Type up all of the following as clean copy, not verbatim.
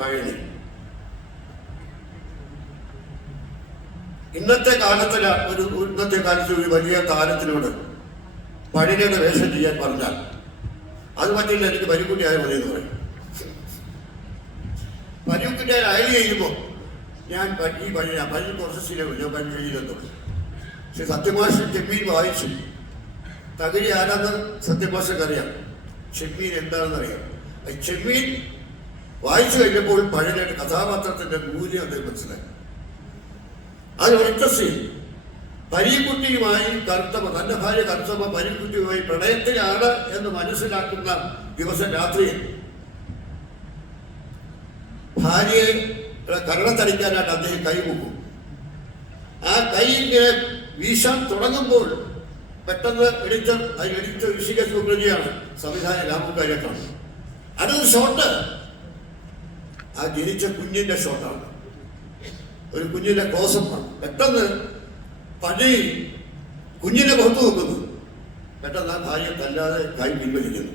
പഴനി ഇന്നത്തെ കാലത്ത് ഒരു വലിയ താരത്തിനോട് പഴനിയുടെ വേഷം ചെയ്യാൻ പറഞ്ഞാൽ അത് പറ്റില്ല, എനിക്ക് പരിക്കുട്ടിയായ മതി എന്ന് പറയും. പരിക്കുട്ടിയായ അയൽ ചെയ്യുമ്പോൾ ഞാൻ ഈ പഴനി പ്രോസസ്സിലെ ഞാൻ പണി ചെയ്തെന്നു. പക്ഷെ സത്യമാഷ് ചെമ്മീൻ വായിച്ചു. തകഴി ആരാന്ന് സത്യമാഷക്കറിയാം, ചെമ്മീൻ എന്താണെന്നറിയാം. ചെമ്മീൻ വായിച്ചു കഴിഞ്ഞപ്പോൾ പഴനിയുടെ കഥാപാത്രത്തിന്റെ മൂല്യം അദ്ദേഹം മനസ്സിലായി. അത് ഒരൊറ്റ സീൻ, പരീക്കുട്ടിയുമായി കറുത്തമ്മ, തന്റെ ഭാര്യ കറുത്തമ്മ പരീക്കുട്ടിയുമായി പ്രണയത്തിലാണ് എന്ന് മനസ്സിലാക്കുന്ന ദിവസം രാത്രിയിൽ ഭാര്യയെ കരണത്തടിക്കാനായിട്ട് അദ്ദേഹം കൈമുക്കും. ആ കൈ ഇങ്ങനെ വീശാൻ തുടങ്ങുമ്പോൾ പെട്ടെന്ന് അതിലെടുത്ത വിശിക സുബ്രജിയാണ് സംവിധാനം രാമുകാരിയാണ്. അതൊരു ഷോട്ട്, ആ ജനിച്ച കുഞ്ഞിന്റെ ഷോട്ടാണ്, ഒരു കുഞ്ഞിന്റെ ക്ലോസപ്പാണ്. പെട്ടെന്ന് പഴി കുഞ്ഞിനെ പുറത്തു നോക്കുന്നു, പെട്ടെന്ന് ആ ഭാര്യ തല്ലാതെ കൈ പിൻവലിക്കുന്നു.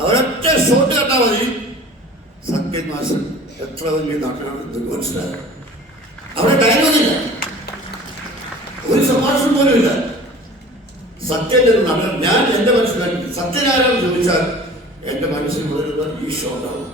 അവരൊറ്റ ഷോട്ട് കണ്ടാൽ മതി സത്യൻ മാസ്റ്റർ എത്ര വലിയ നാട്ടിലാണെന്ന് മനസ്സിലായത്. അവിടെ ഡയലോഗില്ല, ഒരു സംഭാഷണം പോലും ഇല്ല. സത്യന്റെ നടൻ ഞാൻ എന്റെ മനസ്സിലാക്കി. സത്യനാരാണെന്ന് ചോദിച്ചാൽ എന്റെ മനസ്സിൽ വരുന്നത് ഈ ഷോട്ടാണ്.